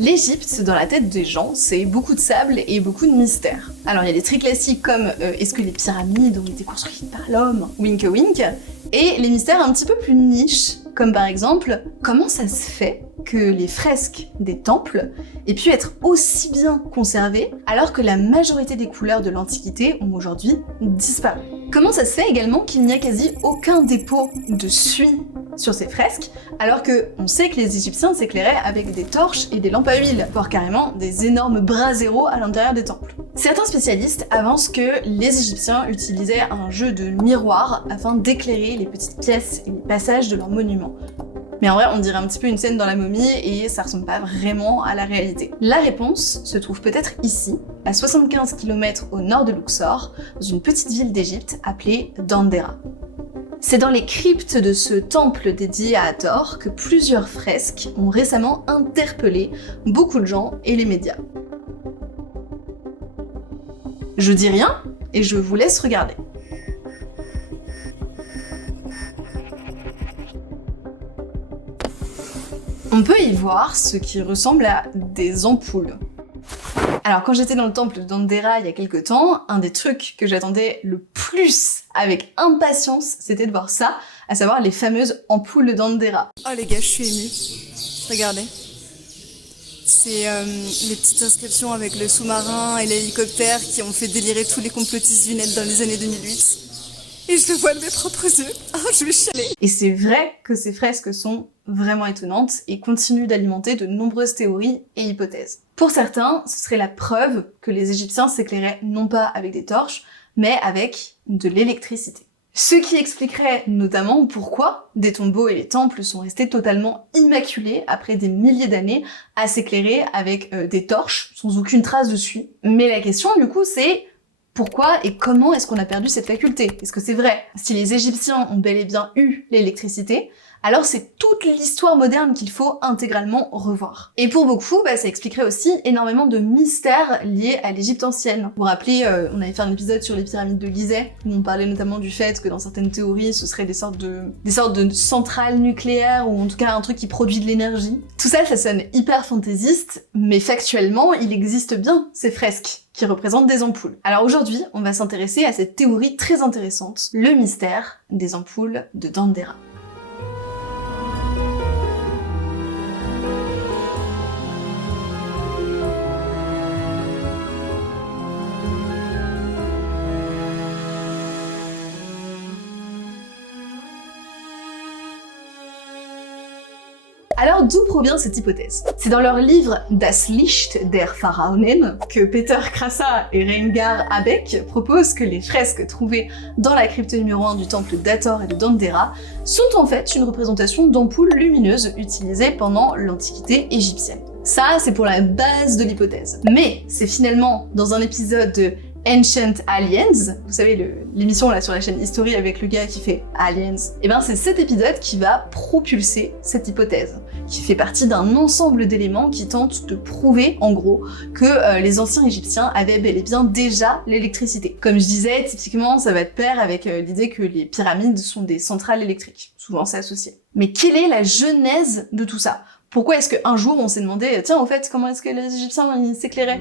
L'Égypte, dans la tête des gens, c'est beaucoup de sable et beaucoup de mystères. Alors il y a des trucs classiques comme est-ce que les pyramides ont été construites par l'homme? Wink wink. Et les mystères un petit peu plus niches, comme par exemple, comment ça se fait que les fresques des temples aient pu être aussi bien conservées alors que la majorité des couleurs de l'Antiquité ont aujourd'hui disparu? Comment ça se fait également qu'il n'y a quasi aucun dépôt de suie sur ces fresques, alors que on sait que les Égyptiens s'éclairaient avec des torches et des lampes à huile, voire carrément des énormes braseros à l'intérieur des temples. Certains spécialistes avancent que les Égyptiens utilisaient un jeu de miroirs afin d'éclairer les petites pièces et les passages de leurs monuments. Mais en vrai, on dirait un petit peu une scène dans la momie et ça ressemble pas vraiment à la réalité. La réponse se trouve peut-être ici, à 75 km au nord de Luxor, dans une petite ville d'Égypte appelée Dendera. C'est dans les cryptes de ce temple dédié à Hathor que plusieurs fresques ont récemment interpellé beaucoup de gens et les médias. Je dis rien et je vous laisse regarder. On peut y voir ce qui ressemble à des ampoules. Alors quand j'étais dans le temple de Dendera il y a quelques temps, un des trucs que j'attendais le plus avec impatience, c'était de voir ça, à savoir les fameuses ampoules de Dendera. Oh les gars, je suis émue. Regardez. C'est les petites inscriptions avec le sous-marin et l'hélicoptère qui ont fait délirer tous les complotistes du net dans les années 2008. Et je le vois de mes propres yeux. Oh, je vais chialer. Et c'est vrai que ces fresques sont vraiment étonnantes et continuent d'alimenter de nombreuses théories et hypothèses. Pour certains, ce serait la preuve que les Égyptiens s'éclairaient non pas avec des torches, mais avec de l'électricité. Ce qui expliquerait notamment pourquoi des tombeaux et les temples sont restés totalement immaculés après des milliers d'années à s'éclairer avec des torches sans aucune trace de suie. Mais la question du coup c'est pourquoi et comment est-ce qu'on a perdu cette faculté? Est-ce que c'est vrai? Si les Égyptiens ont bel et bien eu l'électricité, alors c'est toute l'histoire moderne qu'il faut intégralement revoir. Et pour beaucoup, ça expliquerait aussi énormément de mystères liés à l'Égypte ancienne. Vous vous rappelez, on avait fait un épisode sur les pyramides de Gizeh, où on parlait notamment du fait que dans certaines théories, ce serait des sortes de centrales nucléaires, ou en tout cas un truc qui produit de l'énergie. Tout ça, ça sonne hyper fantaisiste, mais factuellement, il existe bien ces fresques qui représentent des ampoules. Alors aujourd'hui, on va s'intéresser à cette théorie très intéressante, le mystère des ampoules de Dendera. Alors d'où provient cette hypothèse? C'est dans leur livre Das Licht der Pharaonen que Peter Krasa et Reingar Abeck proposent que les fresques trouvées dans la crypte numéro 1 du temple d'Hathor et de Dendera sont en fait une représentation d'ampoules lumineuses utilisées pendant l'Antiquité égyptienne. Ça, c'est pour la base de l'hypothèse. Mais c'est finalement dans un épisode de Ancient Aliens, vous savez l'émission là sur la chaîne History avec le gars qui fait Aliens, et c'est cet épisode qui va propulser cette hypothèse, qui fait partie d'un ensemble d'éléments qui tentent de prouver en gros que les anciens Égyptiens avaient bel et bien déjà l'électricité. Comme je disais, typiquement ça va de pair avec l'idée que les pyramides sont des centrales électriques, souvent c'est associé. Mais quelle est la genèse de tout ça? Pourquoi est-ce qu'un jour on s'est demandé, tiens au fait comment est-ce que les Égyptiens ils s'éclairaient?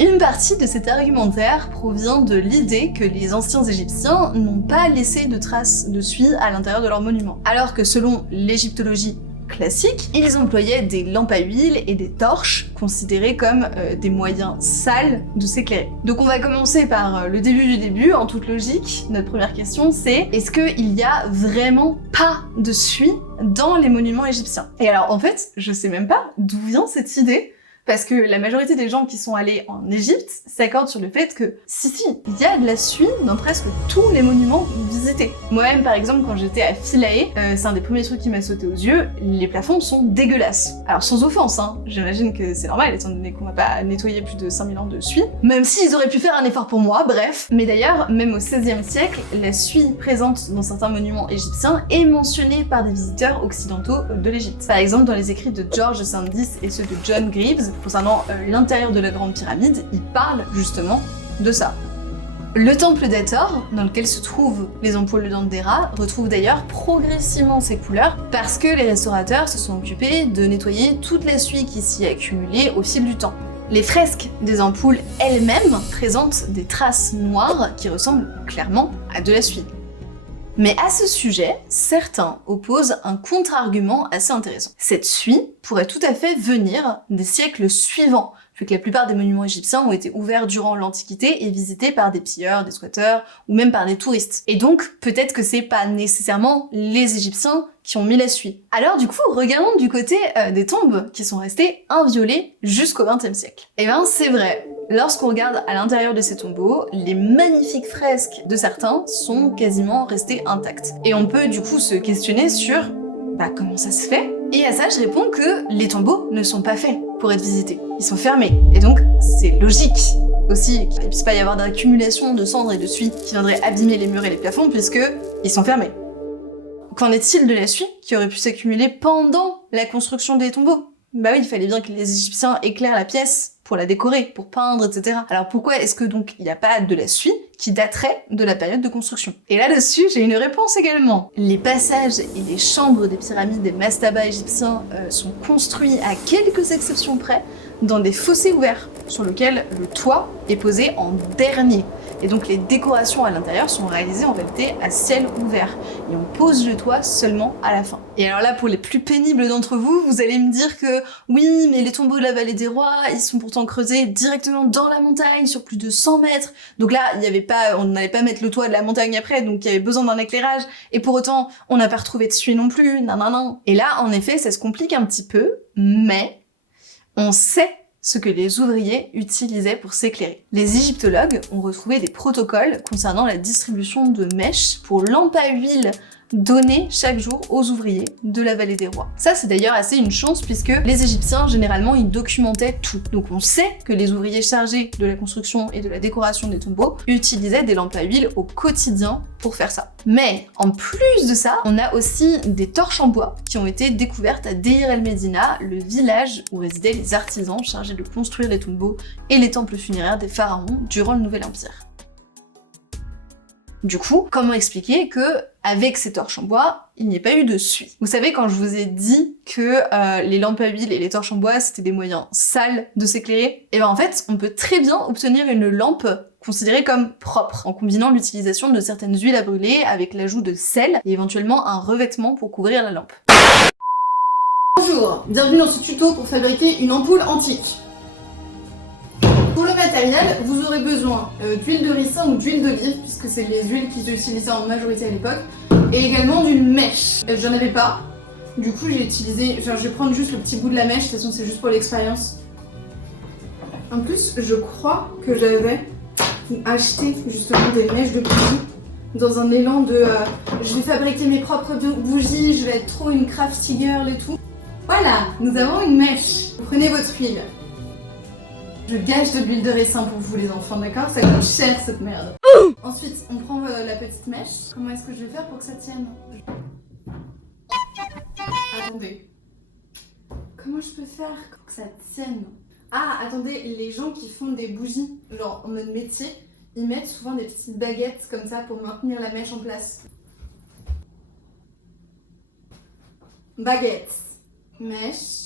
Une partie de cet argumentaire provient de l'idée que les anciens Égyptiens n'ont pas laissé de traces de suie à l'intérieur de leurs monuments, alors que selon l'égyptologie classique, ils employaient des lampes à huile et des torches, considérées comme des moyens sales de s'éclairer. Donc on va commencer par le début du début, en toute logique. Notre première question c'est, est-ce qu'il y a vraiment pas de suie dans les monuments égyptiens? Et alors en fait, je sais même pas d'où vient cette idée, parce que la majorité des gens qui sont allés en Égypte s'accordent sur le fait que si, il y a de la suie dans presque tous les monuments visités. Moi-même, par exemple, quand j'étais à Philae, c'est un des premiers trucs qui m'a sauté aux yeux, les plafonds sont dégueulasses. Alors sans offense, j'imagine que c'est normal, étant donné qu'on va pas nettoyer plus de 5000 ans de suie, même s'ils auraient pu faire un effort pour moi, bref. Mais d'ailleurs, même au XVIe siècle, la suie présente dans certains monuments égyptiens est mentionnée par des visiteurs occidentaux de l'Égypte. Par exemple, dans les écrits de George Sandys et ceux de John Greaves, concernant l'intérieur de la Grande Pyramide, il parle justement de ça. Le temple d'Hathor, dans lequel se trouvent les ampoules de Dendera, retrouve d'ailleurs progressivement ses couleurs parce que les restaurateurs se sont occupés de nettoyer toute la suie qui s'y est accumulée au fil du temps. Les fresques des ampoules elles-mêmes présentent des traces noires qui ressemblent clairement à de la suie. Mais à ce sujet, certains opposent un contre-argument assez intéressant. Cette suie pourrait tout à fait venir des siècles suivants, vu que la plupart des monuments égyptiens ont été ouverts durant l'Antiquité et visités par des pilleurs, des squatteurs, ou même par des touristes. Et donc, peut-être que c'est pas nécessairement les Égyptiens qui ont mis la suie. Alors du coup, regardons du côté des tombes qui sont restées inviolées jusqu'au XXe siècle. Et ben c'est vrai. Lorsqu'on regarde à l'intérieur de ces tombeaux, les magnifiques fresques de certains sont quasiment restées intactes. Et on peut du coup se questionner sur comment ça se fait. Et à ça, je réponds que les tombeaux ne sont pas faits pour être visités. Ils sont fermés. Et donc, c'est logique aussi qu'il ne puisse pas y avoir d'accumulation de cendres et de suie qui viendraient abîmer les murs et les plafonds puisque ils sont fermés. Qu'en est-il de la suie qui aurait pu s'accumuler pendant la construction des tombeaux? Bah oui, il fallait bien que les Égyptiens éclairent la pièce pour la décorer, pour peindre, etc. Alors pourquoi est-ce que donc il n'y a pas de la suie qui daterait de la période de construction? Et là-dessus, j'ai une réponse également. Les passages et les chambres des pyramides des mastabas égyptiens sont construits à quelques exceptions près dans des fossés ouverts, sur lesquels le toit est posé en dernier. Et donc les décorations à l'intérieur sont réalisées en réalité à ciel ouvert. Et on pose le toit seulement à la fin. Et alors là, pour les plus pénibles d'entre vous, vous allez me dire que oui, mais les tombeaux de la vallée des rois, ils sont pourtant creusés directement dans la montagne, sur plus de 100 mètres. Donc là, on n'allait pas mettre le toit de la montagne après, donc il y avait besoin d'un éclairage. Et pour autant, on n'a pas retrouvé de suie non plus, nanana. Et là, en effet, ça se complique un petit peu, mais on sait ce que les ouvriers utilisaient pour s'éclairer. Les égyptologues ont retrouvé des protocoles concernant la distribution de mèches pour lampes à huile données chaque jour aux ouvriers de la vallée des rois. Ça, c'est d'ailleurs assez une chance puisque les Égyptiens, généralement, ils documentaient tout. Donc on sait que les ouvriers chargés de la construction et de la décoration des tombeaux utilisaient des lampes à huile au quotidien pour faire ça. Mais en plus de ça, on a aussi des torches en bois qui ont été découvertes à Deir el-Medina, le village où résidaient les artisans chargés de construire les tombeaux et les temples funéraires des pharaons durant le Nouvel Empire. Du coup, comment expliquer que avec ces torches en bois, il n'y ait pas eu de suie? Vous savez, quand je vous ai dit que les lampes à huile et les torches en bois, c'était des moyens sales de s'éclairer, et ben en fait, on peut très bien obtenir une lampe considérée comme propre, en combinant l'utilisation de certaines huiles à brûler avec l'ajout de sel et éventuellement un revêtement pour couvrir la lampe. Bonjour, bienvenue dans ce tuto pour fabriquer une ampoule antique. Pour le matériel, vous aurez besoin d'huile de ricin ou d'huile d'olive, puisque c'est les huiles qui s'utilisaient en majorité à l'époque, et également d'une mèche. J'en avais pas, du coup j'ai utilisé, je vais prendre juste le petit bout de la mèche, de toute façon c'est juste pour l'expérience. En plus, je crois que j'avais acheté justement des mèches de bougies, dans un élan de je vais fabriquer mes propres bougies, je vais être trop une crafty girl et tout. Voilà, nous avons une mèche. Vous prenez votre huile. Je gâche de l'huile de ricin pour vous les enfants, d'accord? Ça coûte cher cette merde. Ensuite, on prend la petite mèche. Comment est-ce que je vais faire pour que ça tienne? Attendez. Comment je peux faire pour que ça tienne? Ah, attendez, les gens qui font des bougies, genre en mode métier, ils mettent souvent des petites baguettes comme ça pour maintenir la mèche en place. Baguette. Mèche.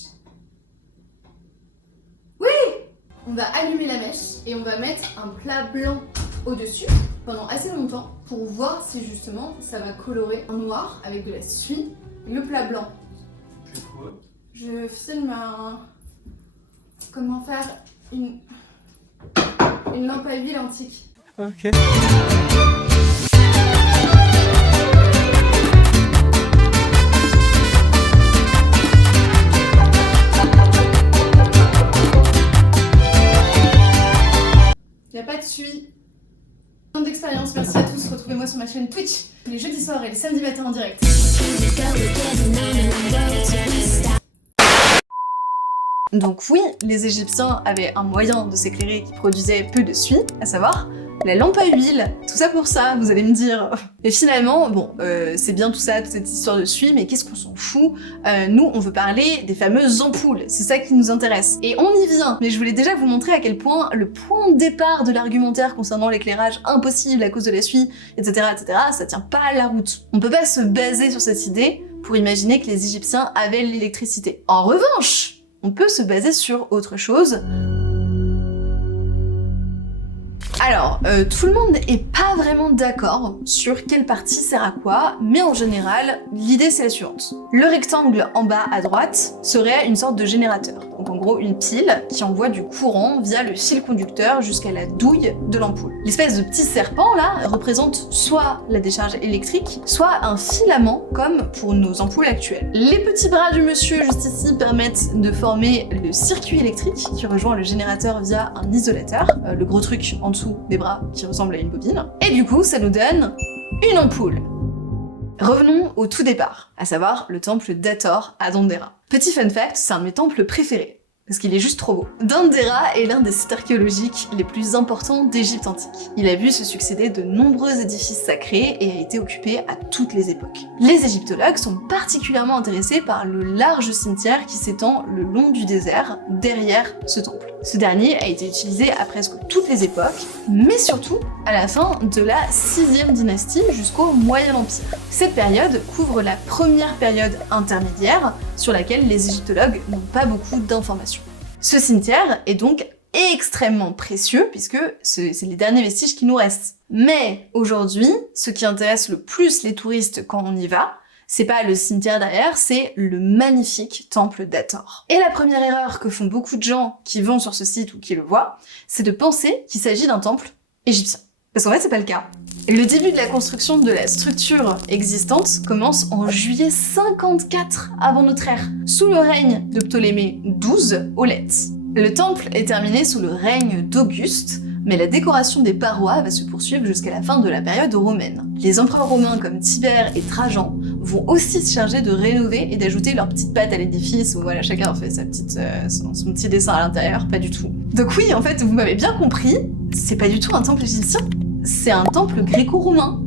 On va allumer la mèche et on va mettre un plat blanc au-dessus pendant assez longtemps pour voir si justement ça va colorer en noir avec de la suie le plat blanc. Je filme comment faire une lampe à huile antique. Ok. Il n'y a pas de suie. D'expérience, merci à tous, retrouvez-moi sur ma chaîne Twitch les jeudis soirs et les samedis matins en direct. Donc oui, les Égyptiens avaient un moyen de s'éclairer qui produisait peu de suie, à savoir la lampe à huile, tout ça pour ça, vous allez me dire. Et finalement, bon, c'est bien tout ça, toute cette histoire de suie, mais qu'est-ce qu'on s'en fout? Nous, on veut parler des fameuses ampoules, c'est ça qui nous intéresse. Et on y vient, mais je voulais déjà vous montrer à quel point le point de départ de l'argumentaire concernant l'éclairage impossible à cause de la suie, etc., ça tient pas la route. On peut pas se baser sur cette idée pour imaginer que les Égyptiens avaient l'électricité. En revanche, on peut se baser sur autre chose. Alors, tout le monde est pas vraiment d'accord sur quelle partie sert à quoi, mais en général, l'idée c'est la suivante. Le rectangle en bas à droite serait une sorte de générateur. Donc en gros, une pile qui envoie du courant via le fil conducteur jusqu'à la douille de l'ampoule. L'espèce de petit serpent là représente soit la décharge électrique, soit un filament comme pour nos ampoules actuelles. Les petits bras du monsieur juste ici permettent de former le circuit électrique qui rejoint le générateur via un isolateur, le gros truc en dessous des bras qui ressemble à une bobine. Et du coup, ça nous donne une ampoule. Revenons au tout départ, à savoir le temple d'Hathor à Dendera. Petit fun fact, c'est un de mes temples préférés, parce qu'il est juste trop beau. Dendera est l'un des sites archéologiques les plus importants d'Égypte antique. Il a vu se succéder de nombreux édifices sacrés et a été occupé à toutes les époques. Les égyptologues sont particulièrement intéressés par le large cimetière qui s'étend le long du désert, derrière ce temple. Ce dernier a été utilisé à presque toutes les époques, mais surtout à la fin de la 6e dynastie jusqu'au Moyen Empire. Cette période couvre la première période intermédiaire sur laquelle les égyptologues n'ont pas beaucoup d'informations. Ce cimetière est donc extrêmement précieux puisque c'est les derniers vestiges qui nous restent. Mais aujourd'hui, ce qui intéresse le plus les touristes quand on y va, c'est pas le cimetière derrière, c'est le magnifique temple d'Hathor. Et la première erreur que font beaucoup de gens qui vont sur ce site ou qui le voient, c'est de penser qu'il s'agit d'un temple égyptien. Parce qu'en fait, c'est pas le cas. Le début de la construction de la structure existante commence en juillet 54 avant notre ère, sous le règne de Ptolémée XII au Lett. Le temple est terminé sous le règne d'Auguste, mais la décoration des parois va se poursuivre jusqu'à la fin de la période romaine. Les empereurs romains comme Tibère et Trajan vont aussi se charger de rénover et d'ajouter leurs petites pattes à l'édifice, où voilà, chacun fait son petit dessin à l'intérieur, pas du tout. Donc oui, en fait, vous m'avez bien compris, c'est pas du tout un temple égyptien, c'est un temple gréco-romain,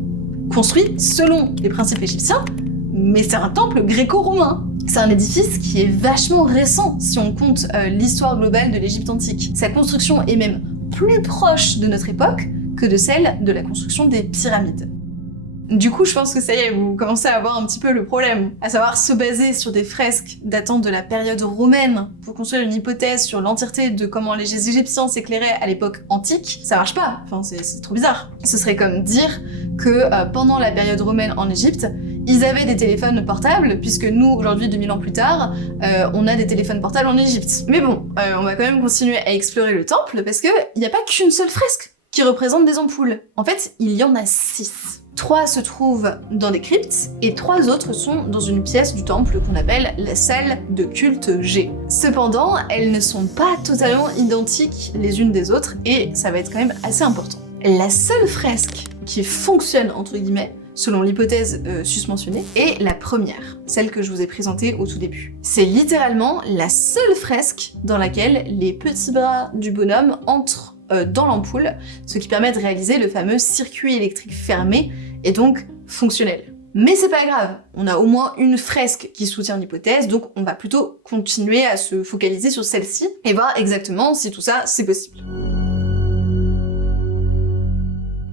construit selon les principes égyptiens, mais c'est un temple gréco-romain. C'est un édifice qui est vachement récent si on compte l'histoire globale de l'Égypte antique. Sa construction est même plus proche de notre époque que de celle de la construction des pyramides. Du coup, je pense que ça y est, vous commencez à avoir un petit peu le problème, à savoir se baser sur des fresques datant de la période romaine pour construire une hypothèse sur l'entièreté de comment les Égyptiens s'éclairaient à l'époque antique, ça marche pas, enfin c'est trop bizarre. Ce serait comme dire que pendant la période romaine en Égypte, ils avaient des téléphones portables, puisque nous, aujourd'hui, 2000 ans plus tard, on a des téléphones portables en Égypte. Mais bon, on va quand même continuer à explorer le temple, parce qu'il n'y a pas qu'une seule fresque qui représente des ampoules. En fait, il y en a 6. 3 se trouvent dans des cryptes, et 3 autres sont dans une pièce du temple qu'on appelle la salle de culte G. Cependant, elles ne sont pas totalement identiques les unes des autres, et ça va être quand même assez important. La seule fresque qui fonctionne, entre guillemets, selon l'hypothèse susmentionnée, est la première, celle que je vous ai présentée au tout début. C'est littéralement la seule fresque dans laquelle les petits bras du bonhomme entrent dans l'ampoule, ce qui permet de réaliser le fameux circuit électrique fermé et donc fonctionnel. Mais c'est pas grave, on a au moins une fresque qui soutient l'hypothèse, donc on va plutôt continuer à se focaliser sur celle-ci et voir exactement si tout ça c'est possible.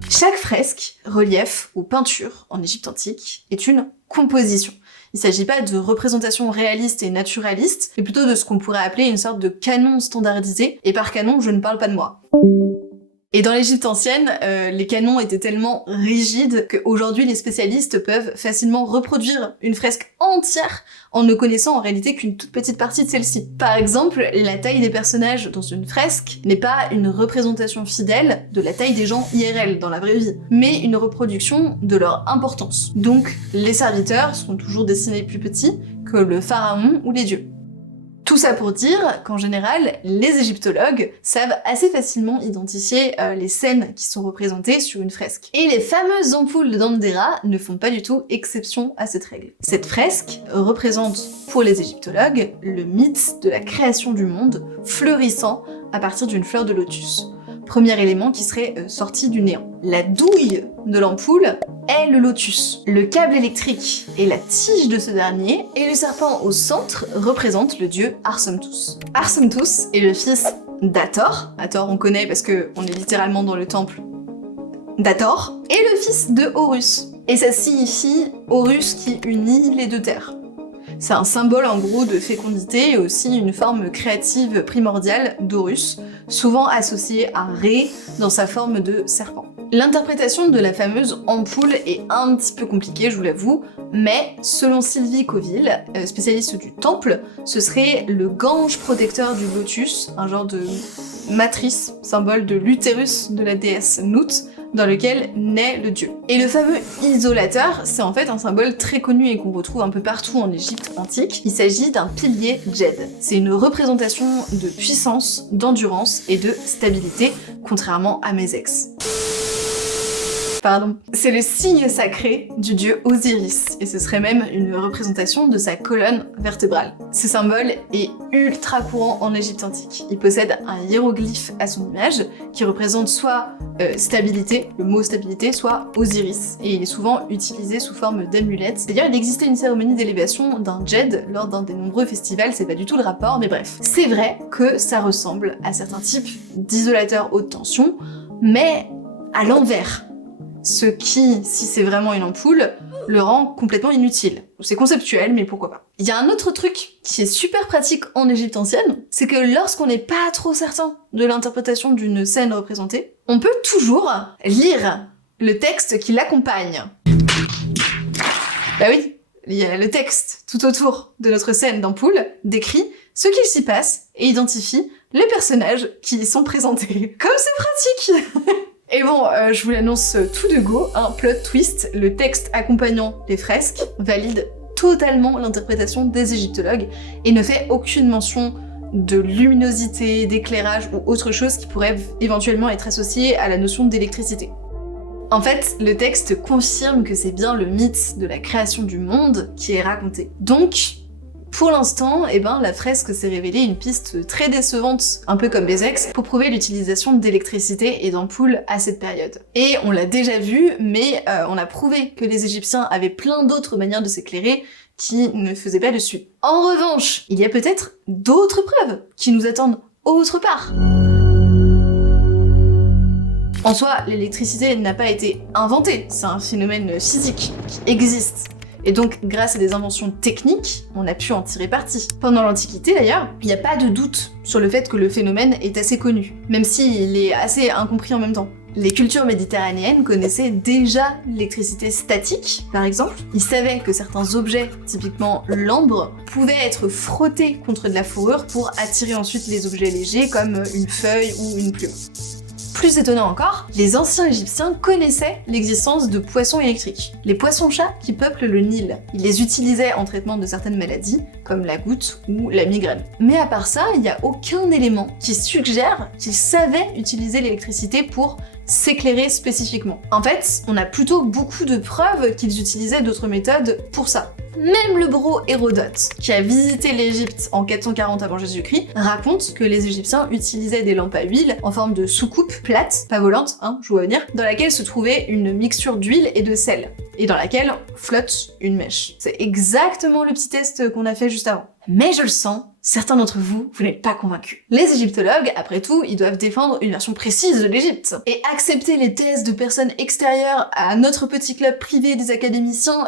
Chaque fresque, relief ou peinture en Égypte antique est une composition. Il ne s'agit pas de représentation réaliste et naturaliste, mais plutôt de ce qu'on pourrait appeler une sorte de canon standardisé, et par canon, je ne parle pas de moi. Et dans l'Égypte ancienne, les canons étaient tellement rigides qu'aujourd'hui les spécialistes peuvent facilement reproduire une fresque entière en ne connaissant en réalité qu'une toute petite partie de celle-ci. Par exemple, la taille des personnages dans une fresque n'est pas une représentation fidèle de la taille des gens IRL dans la vraie vie, mais une reproduction de leur importance. Donc les serviteurs sont toujours dessinés plus petits que le pharaon ou les dieux. Tout ça pour dire qu'en général, les égyptologues savent assez facilement identifier les scènes qui sont représentées sur une fresque. Et les fameuses ampoules de Dendera ne font pas du tout exception à cette règle. Cette fresque représente pour les égyptologues le mythe de la création du monde fleurissant à partir d'une fleur de lotus. Premier élément qui serait sorti du néant. La douille de l'ampoule est le lotus. Le câble électrique est la tige de ce dernier, et le serpent au centre représente le dieu Arsomtus. Arsomtus est le fils d'Hathor. Hathor on connaît parce qu'on est littéralement dans le temple d'Hathor, et le fils de Horus. Et ça signifie Horus qui unit les deux terres. C'est un symbole en gros de fécondité et aussi une forme créative primordiale d'Horus, souvent associée à Ré dans sa forme de serpent. L'interprétation de la fameuse ampoule est un petit peu compliquée, je vous l'avoue, mais selon Sylvie Coville, spécialiste du temple, ce serait le gange protecteur du lotus, un genre de matrice, symbole de l'utérus de la déesse Nut, dans lequel naît le dieu. Et le fameux isolateur, c'est en fait un symbole très connu et qu'on retrouve un peu partout en Égypte antique. Il s'agit d'un pilier djed. C'est une représentation de puissance, d'endurance et de stabilité, contrairement à mes ex. Pardon. C'est le signe sacré du dieu Osiris, et ce serait même une représentation de sa colonne vertébrale. Ce symbole est ultra courant en Égypte antique. Il possède un hiéroglyphe à son image, qui représente soit stabilité, le mot stabilité, soit Osiris, et il est souvent utilisé sous forme d'amulette. D'ailleurs, il existait une cérémonie d'élévation d'un djed lors d'un des nombreux festivals, c'est pas du tout le rapport, mais bref. C'est vrai que ça ressemble à certains types d'isolateurs haute tension, mais à l'envers. Ce qui, si c'est vraiment une ampoule, le rend complètement inutile. C'est conceptuel, mais pourquoi pas. Il y a un autre truc qui est super pratique en Égypte ancienne, c'est que lorsqu'on n'est pas trop certain de l'interprétation d'une scène représentée, on peut toujours lire le texte qui l'accompagne. Bah oui, il y a le texte tout autour de notre scène d'ampoule décrit ce qu'il s'y passe et identifie les personnages qui y sont présentés. Comme c'est pratique. Et bon, je vous l'annonce tout de go, un plot twist, le texte accompagnant les fresques valide totalement l'interprétation des égyptologues et ne fait aucune mention de luminosité, d'éclairage ou autre chose qui pourrait éventuellement être associée à la notion d'électricité. En fait, le texte confirme que c'est bien le mythe de la création du monde qui est raconté. Donc, pour l'instant, la fresque s'est révélée une piste très décevante, un peu comme les ex, pour prouver l'utilisation d'électricité et d'ampoules à cette période. Et on l'a déjà vu, mais on a prouvé que les Égyptiens avaient plein d'autres manières de s'éclairer qui ne faisaient pas le suite. En revanche, il y a peut-être d'autres preuves qui nous attendent autre part. En soi, l'électricité n'a pas été inventée, c'est un phénomène physique qui existe. Et donc, grâce à des inventions techniques, on a pu en tirer parti. Pendant l'Antiquité d'ailleurs, il n'y a pas de doute sur le fait que le phénomène est assez connu, même s'il est assez incompris en même temps. Les cultures méditerranéennes connaissaient déjà l'électricité statique, par exemple. Ils savaient que certains objets, typiquement l'ambre, pouvaient être frottés contre de la fourrure pour attirer ensuite les objets légers comme une feuille ou une plume. Plus étonnant encore, les anciens Égyptiens connaissaient l'existence de poissons électriques, les poissons-chats qui peuplent le Nil. Ils les utilisaient en traitement de certaines maladies, comme la goutte ou la migraine. Mais à part ça, il n'y a aucun élément qui suggère qu'ils savaient utiliser l'électricité pour s'éclairer spécifiquement. En fait, on a plutôt beaucoup de preuves qu'ils utilisaient d'autres méthodes pour ça. Même le bro Hérodote, qui a visité l'Égypte en 440 avant Jésus-Christ, raconte que les Égyptiens utilisaient des lampes à huile en forme de soucoupe plate, pas volante, je vois venir, dans laquelle se trouvait une mixture d'huile et de sel, et dans laquelle flotte une mèche. C'est exactement le petit test qu'on a fait juste avant. Mais je le sens, certains d'entre vous, vous n'êtes pas convaincus. Les égyptologues, après tout, ils doivent défendre une version précise de l'Égypte. Et accepter les thèses de personnes extérieures à notre petit club privé des académiciens,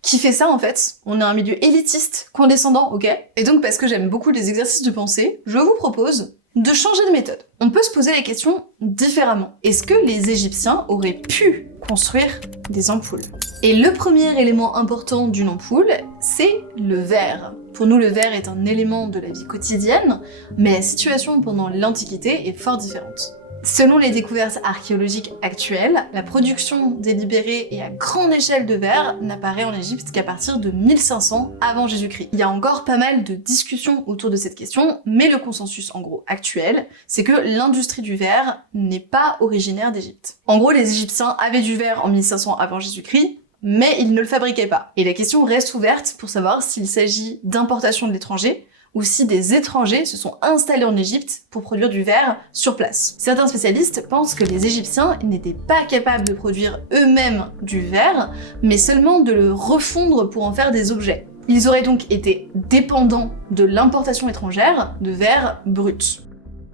qui fait ça en fait? On est un milieu élitiste, condescendant, ok? Et donc parce que j'aime beaucoup les exercices de pensée, je vous propose de changer de méthode. On peut se poser la question différemment. Est-ce que les Égyptiens auraient pu construire des ampoules? Et le premier élément important d'une ampoule, c'est le verre. Pour nous, le verre est un élément de la vie quotidienne, mais la situation pendant l'Antiquité est fort différente. Selon les découvertes archéologiques actuelles, la production délibérée et à grande échelle de verre n'apparaît en Égypte qu'à partir de 1500 avant Jésus-Christ. Il y a encore pas mal de discussions autour de cette question, mais le consensus en gros actuel, c'est que l'industrie du verre n'est pas originaire d'Égypte. En gros, les Égyptiens avaient du verre en 1500 avant Jésus-Christ, mais ils ne le fabriquaient pas. Et la question reste ouverte pour savoir s'il s'agit d'importation de l'étranger ou si des étrangers se sont installés en Égypte pour produire du verre sur place. Certains spécialistes pensent que les Égyptiens n'étaient pas capables de produire eux-mêmes du verre, mais seulement de le refondre pour en faire des objets. Ils auraient donc été dépendants de l'importation étrangère de verre brut.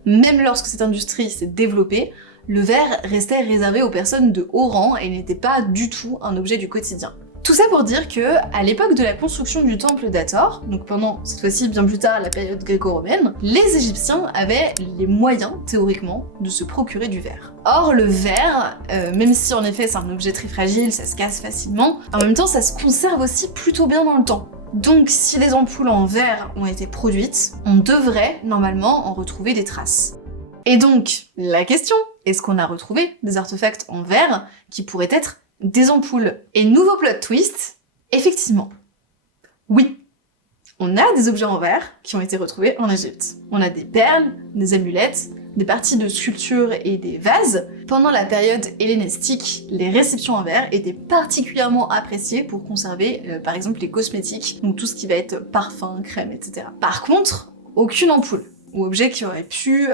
Même lorsque cette industrie s'est développée, le verre restait réservé aux personnes de haut rang et n'était pas du tout un objet du quotidien. Tout ça pour dire que, à l'époque de la construction du temple d'Hathor, donc pendant cette fois-ci bien plus tard la période gréco-romaine, les Égyptiens avaient les moyens, théoriquement, de se procurer du verre. Or, le verre, même si en effet c'est un objet très fragile, ça se casse facilement, en même temps ça se conserve aussi plutôt bien dans le temps. Donc si les ampoules en verre ont été produites, on devrait normalement en retrouver des traces. Et donc, la question, est-ce qu'on a retrouvé des artefacts en verre qui pourraient être des ampoules? Et nouveau plot twist, effectivement, oui, on a des objets en verre qui ont été retrouvés en Égypte. On a des perles, des amulettes, des parties de sculptures et des vases. Pendant la période hellénistique, les réceptions en verre étaient particulièrement appréciées pour conserver, par exemple, les cosmétiques, donc tout ce qui va être parfum, crème, etc. Par contre, aucune ampoule ou objet qui aurait pu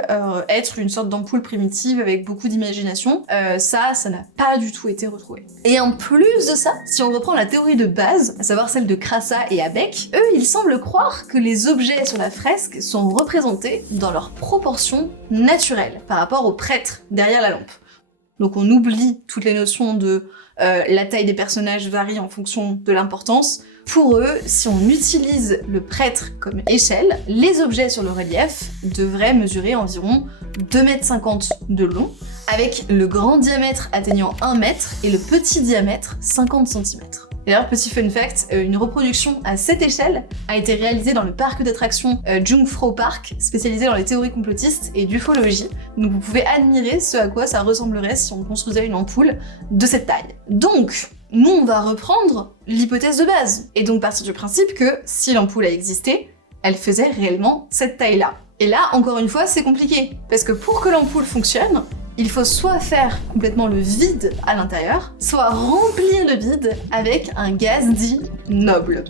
être une sorte d'ampoule primitive avec beaucoup d'imagination, ça n'a pas du tout été retrouvé. Et en plus de ça, si on reprend la théorie de base, à savoir celle de Crassa et Abeck, eux, ils semblent croire que les objets sur la fresque sont représentés dans leur proportion naturelle par rapport au prêtre derrière la lampe. Donc on oublie toutes les notions de la taille des personnages varie en fonction de l'importance. Pour eux, si on utilise le prêtre comme échelle, les objets sur le relief devraient mesurer environ 2,50 m de long, avec le grand diamètre atteignant 1 m et le petit diamètre 50 cm. Et d'ailleurs, petit fun fact, une reproduction à cette échelle a été réalisée dans le parc d'attractions Jungfrau Park, spécialisé dans les théories complotistes et d'ufologie. Donc vous pouvez admirer ce à quoi ça ressemblerait si on construisait une ampoule de cette taille. Donc, nous on va reprendre l'hypothèse de base, et donc partir du principe que si l'ampoule a existé, elle faisait réellement cette taille-là. Et là, encore une fois, c'est compliqué, parce que pour que l'ampoule fonctionne, il faut soit faire complètement le vide à l'intérieur, soit remplir le vide avec un gaz dit noble.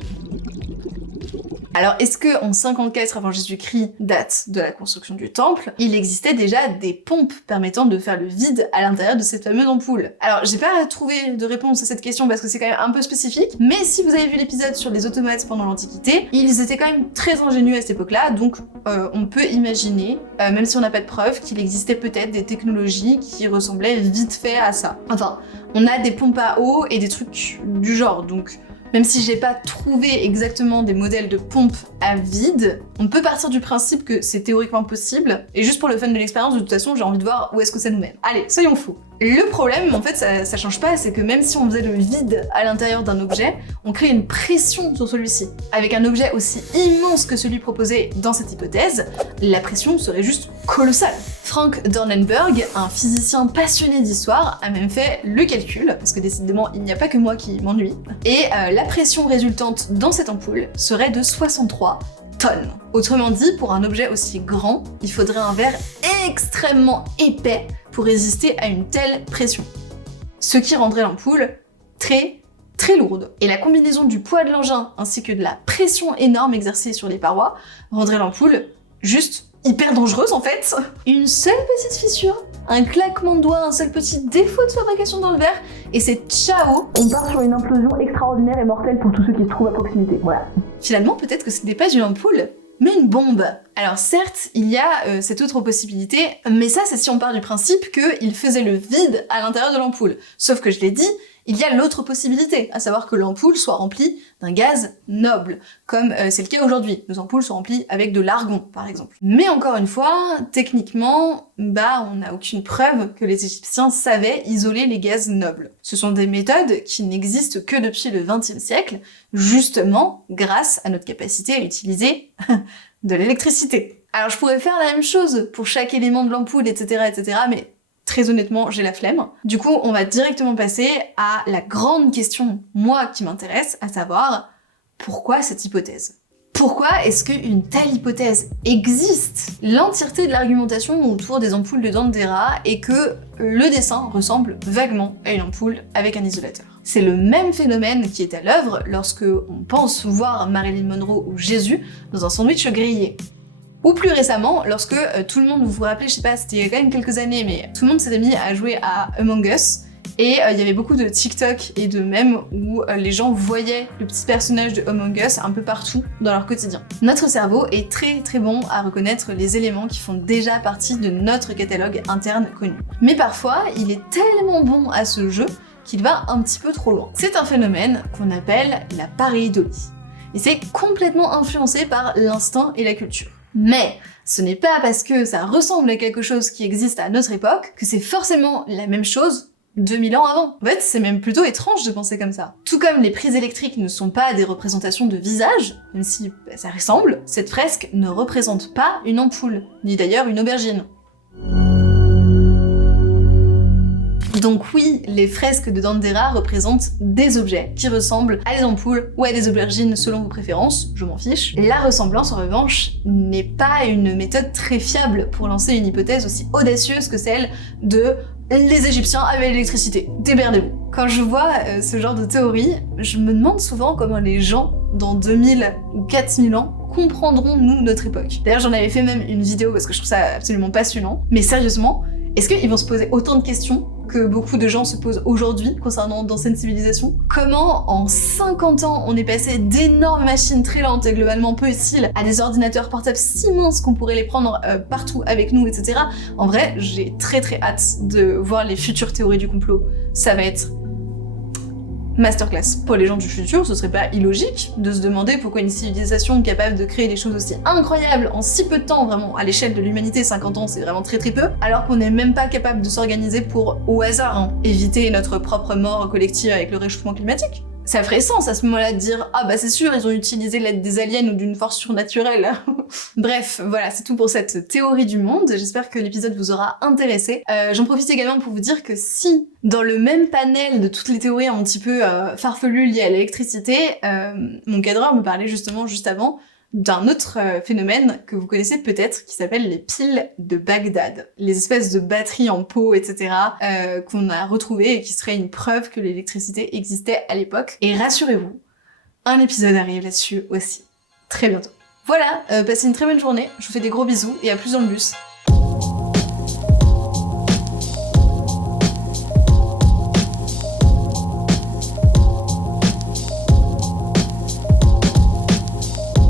Alors, est-ce que en 54 avant Jésus-Christ, date de la construction du temple, il existait déjà des pompes permettant de faire le vide à l'intérieur de cette fameuse ampoule? Alors, j'ai pas trouvé de réponse à cette question parce que c'est quand même un peu spécifique, mais si vous avez vu l'épisode sur les automates pendant l'Antiquité, ils étaient quand même très ingénieux à cette époque-là, donc on peut imaginer, même si on n'a pas de preuves, qu'il existait peut-être des technologies qui ressemblaient vite fait à ça. Enfin, on a des pompes à eau et des trucs du genre, donc même si j'ai pas trouvé exactement des modèles de pompes à vide, on peut partir du principe que c'est théoriquement possible, et juste pour le fun de l'expérience, de toute façon, j'ai envie de voir où est-ce que ça nous mène. Allez, soyons fous. Le problème, en fait, ça change pas, c'est que même si on faisait le vide à l'intérieur d'un objet, on crée une pression sur celui-ci. Avec un objet aussi immense que celui proposé dans cette hypothèse, la pression serait juste colossale. Frank Dornenberg, un physicien passionné d'histoire, a même fait le calcul, parce que décidément, il n'y a pas que moi qui m'ennuie, et la pression résultante dans cette ampoule serait de 63 tonnes. Autrement dit, pour un objet aussi grand, il faudrait un verre extrêmement épais pour résister à une telle pression. Ce qui rendrait l'ampoule très lourde. Et la combinaison du poids de l'engin ainsi que de la pression énorme exercée sur les parois rendrait l'ampoule juste hyper dangereuse en fait. Une seule petite fissure, un claquement de doigts, un seul petit défaut de fabrication dans le verre, et c'est ciao, on part sur une implosion extraordinaire et mortelle pour tous ceux qui se trouvent à proximité. Voilà. Finalement, peut-être que ce n'est pas une ampoule, mais une bombe. Alors certes, il y a cette autre possibilité, mais ça c'est si on part du principe qu'il faisait le vide à l'intérieur de l'ampoule. Sauf que je l'ai dit, il y a l'autre possibilité, à savoir que l'ampoule soit remplie d'un gaz noble, comme c'est le cas aujourd'hui. Nos ampoules sont remplies avec de l'argon, par exemple. Mais encore une fois, techniquement, on n'a aucune preuve que les Égyptiens savaient isoler les gaz nobles. Ce sont des méthodes qui n'existent que depuis le XXe siècle, justement grâce à notre capacité à utiliser de l'électricité. Alors je pourrais faire la même chose pour chaque élément de l'ampoule, etc., mais très honnêtement, j'ai la flemme. Du coup, on va directement passer à la grande question, moi, qui m'intéresse, à savoir, pourquoi cette hypothèse? Pourquoi est-ce qu'une telle hypothèse existe? L'entièreté de l'argumentation autour des ampoules de Dendera est que le dessin ressemble vaguement à une ampoule avec un isolateur. C'est le même phénomène qui est à l'œuvre lorsque on pense voir Marilyn Monroe ou Jésus dans un sandwich grillé. Ou plus récemment, lorsque tout le monde, vous vous rappelez, je sais pas, c'était il y a quand même quelques années, mais tout le monde s'était mis à jouer à Among Us, et il y avait beaucoup de TikTok et de mèmes où les gens voyaient le petit personnage de Among Us un peu partout dans leur quotidien. Notre cerveau est très bon à reconnaître les éléments qui font déjà partie de notre catalogue interne connu. Mais parfois, il est tellement bon à ce jeu qu'il va un petit peu trop loin. C'est un phénomène qu'on appelle la pareidolie. Et c'est complètement influencé par l'instinct et la culture. Mais ce n'est pas parce que ça ressemble à quelque chose qui existe à notre époque que c'est forcément la même chose 2000 ans avant. En fait, c'est même plutôt étrange de penser comme ça. Tout comme les prises électriques ne sont pas des représentations de visage, même si ça ressemble, cette fresque ne représente pas une ampoule, ni d'ailleurs une aubergine. Donc oui, les fresques de Dendera représentent des objets qui ressemblent à des ampoules ou à des aubergines selon vos préférences, je m'en fiche. La ressemblance, en revanche, n'est pas une méthode très fiable pour lancer une hypothèse aussi audacieuse que celle de les Égyptiens avaient l'électricité. Démerdez-vous. Quand je vois ce genre de théorie, je me demande souvent comment les gens, dans 2000 ou 4000 ans, comprendront, nous, notre époque. D'ailleurs, j'en avais fait même une vidéo parce que je trouve ça absolument passionnant. Mais sérieusement, est-ce qu'ils vont se poser autant de questions que beaucoup de gens se posent aujourd'hui concernant d'anciennes civilisations? Comment, en 50 ans, on est passé d'énormes machines très lentes et globalement peu utiles à des ordinateurs portables si minces qu'on pourrait les prendre partout avec nous, etc. En vrai, j'ai très hâte de voir les futures théories du complot. Ça va être masterclass. Pour les gens du futur, ce serait pas illogique de se demander pourquoi une civilisation capable de créer des choses aussi incroyables en si peu de temps, vraiment, à l'échelle de l'humanité, 50 ans, c'est vraiment très peu, alors qu'on n'est même pas capable de s'organiser pour, au hasard, éviter notre propre mort collective avec le réchauffement climatique. Ça ferait sens à ce moment-là de dire « Ah bah c'est sûr, ils ont utilisé l'aide des aliens ou d'une force surnaturelle ». Bref, voilà, c'est tout pour cette théorie du monde. J'espère que l'épisode vous aura intéressé. J'en profite également pour vous dire que si, dans le même panel de toutes les théories un petit peu farfelues liées à l'électricité, mon cadreur me parlait justement juste avant d'un autre phénomène que vous connaissez peut-être, qui s'appelle les piles de Bagdad. Les espèces de batteries en pot, etc., qu'on a retrouvées et qui seraient une preuve que l'électricité existait à l'époque. Et rassurez-vous, un épisode arrive là-dessus aussi, très bientôt. Voilà, passez une très bonne journée, je vous fais des gros bisous et à plus dans le bus.